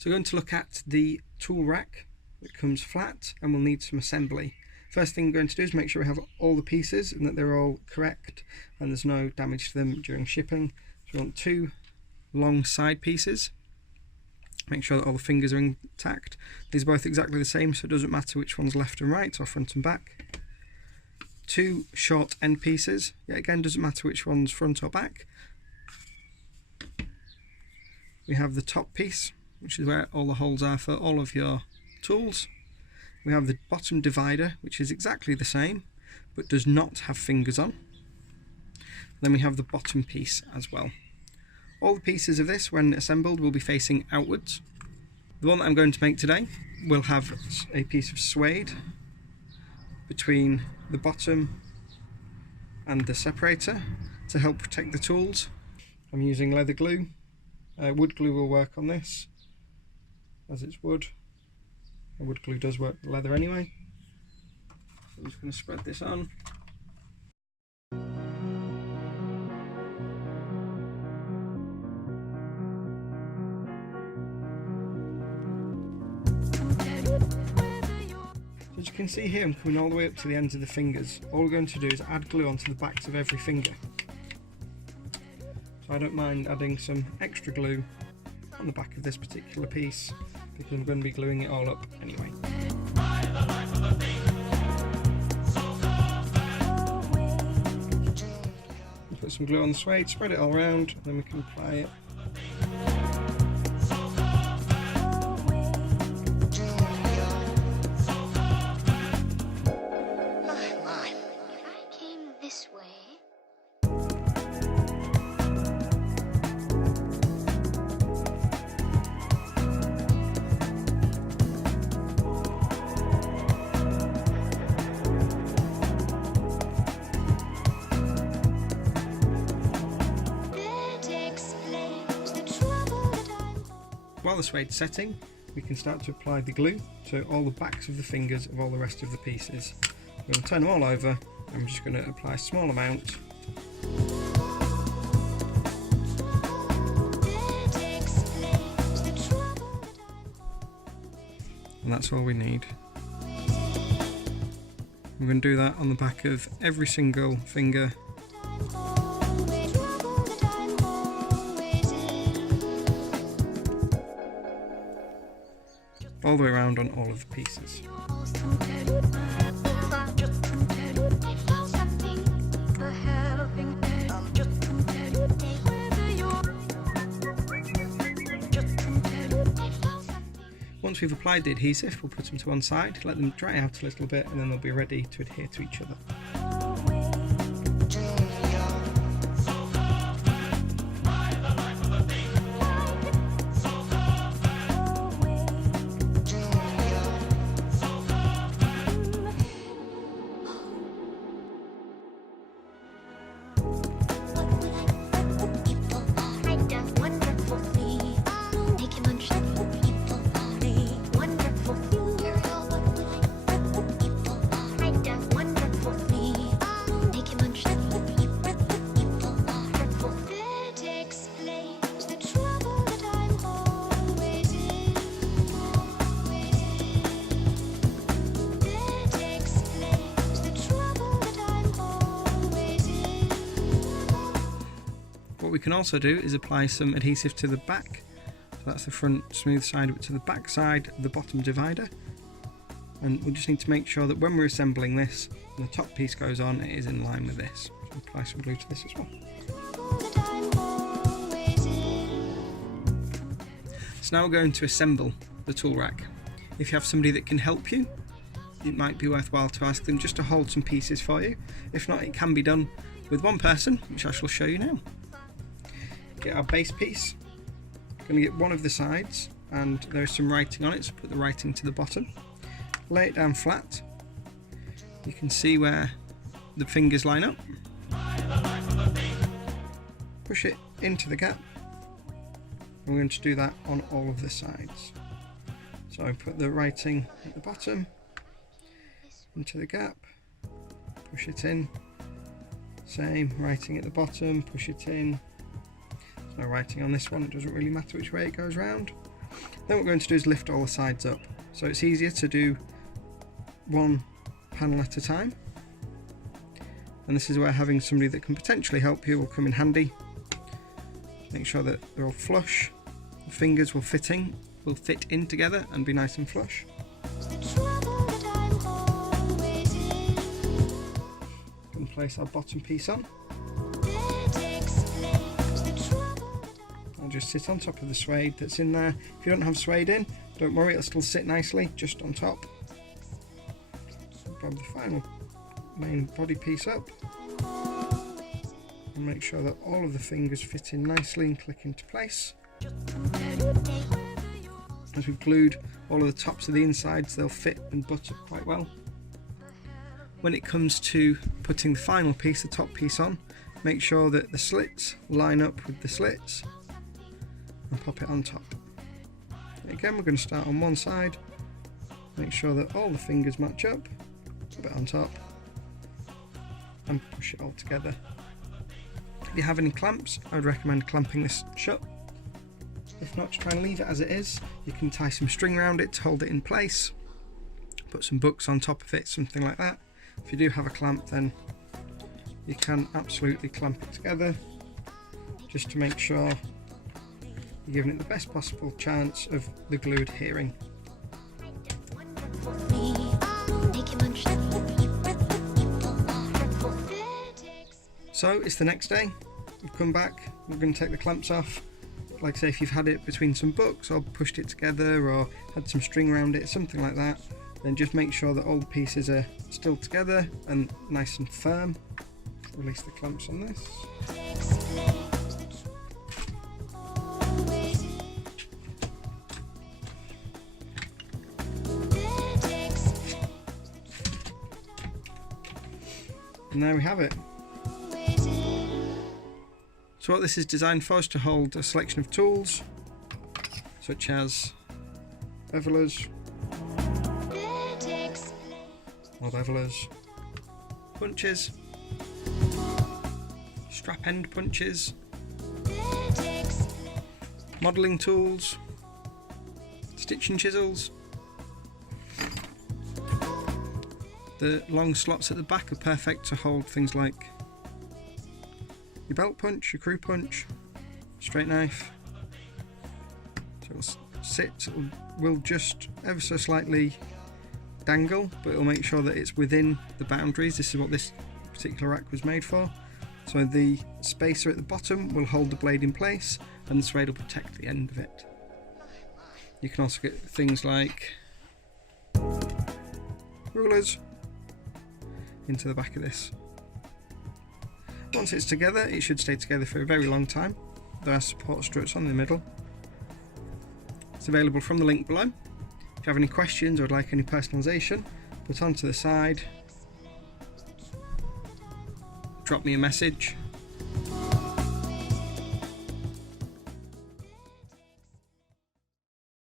So we're going to look at the tool rack that comes flat, and we'll need some assembly. First thing we're going to do is make sure we have all the pieces and that they're all correct and there's no damage to them during shipping. So we want 2 long side pieces. Make sure that all the fingers are intact. These are both exactly the same, so it doesn't matter which one's left and right or front and back. 2 short end pieces. Yet again, doesn't matter which one's front or back. We have the top piece, which is where all the holes are for all of your tools. We have the bottom divider, which is exactly the same, but does not have fingers on. Then we have the bottom piece as well. All the pieces of this, when assembled, will be facing outwards. The one that I'm going to make today will have a piece of suede between the bottom and the separator to help protect the tools. I'm using leather glue. Wood glue will work on this, as it's wood. Wood glue does work with leather anyway. So I'm just going to spread this on. As you can see here, I'm coming all the way up to the ends of the fingers. All we're going to do is add glue onto the backs of every finger. So I don't mind adding some extra glue on the back of this particular piece, because I'm going to be gluing it all up anyway. Put some glue on the suede, spread it all around, then we can apply it. While the suede's setting, we can start to apply the glue to all the backs of the fingers of all the rest of the pieces. I'm going to turn them all over. I'm just going to apply a small amount. And that's all we need. I'm going to do that on the back of every single finger. All the way around on all of the pieces. Once we've applied the adhesive, we'll put them to one side, let them dry out a little bit, and then they'll be ready to adhere to each other. What we can also do is apply some adhesive to the back. So that's the front smooth side, but to the back side of the bottom divider. And we just need to make sure that when we're assembling this, when the top piece goes on, it is in line with this. So apply some glue to this as well. So now we're going to assemble the tool rack. If you have somebody that can help you, it might be worthwhile to ask them just to hold some pieces for you. If not, it can be done with one person, which I shall show you now. Get our base piece. I'm going to get one of the sides, and there is some writing on it, so put the writing to the bottom. Lay it down flat. You can see where the fingers line up. Push it into the gap. I'm going to do that on all of the sides. So put the writing at the bottom, into the gap, push it in. Same, writing at the bottom, push it in. There's no writing on this one, it doesn't really matter which way it goes round. Then what we're going to do is lift all the sides up. So it's easier to do one panel at a time. And this is where having somebody that can potentially help you will come in handy. Make sure that they're all flush. The fingers will fit in together and be nice and flush. And place our bottom piece on. I'll just sit on top of the suede that's in there. If you don't have suede in, don't worry, it'll still sit nicely just on top. Grab the final main body piece up and make sure that all of the fingers fit in nicely and click into place. As we've glued all of the tops of the insides, they'll fit and butt up quite well. When it comes to putting the final piece, the top piece on, make sure that the slits line up with the slits and pop it on top. Again, we're going to start on one side, make sure that all the fingers match up, put it on top and push it all together. If you have any clamps, I would recommend clamping this shut. If not, try and leave it as it is. You can tie some string around it to hold it in place, put some books on top of it, something like that. If you do have a clamp, then you can absolutely clamp it together just to make sure you're giving it the best possible chance of the glue adhering. So it's the next day, we've come back, we're going to take the clamps off. Like I say, if you've had it between some books or pushed it together or had some string around it, something like that, then just make sure that all the pieces are still together and nice and firm. Release the clamps on this. And there we have it. So what this is designed for is to hold a selection of tools such as bevelers, more bevelers, punches, strap end punches, modelling tools, stitching chisels. The long slots at the back are perfect to hold things like your belt punch, your crew punch, straight knife. So it'll sit, will just ever so slightly dangle, but it'll make sure that it's within the boundaries. This is what this particular rack was made for. So the spacer at the bottom will hold the blade in place and the suede will protect the end of it. You can also get things like rulers into the back of this. Once it's together, it should stay together for a very long time. There are support struts on the middle. It's available from the link below. If you have any questions or would like any personalisation, put onto the side, drop me a message.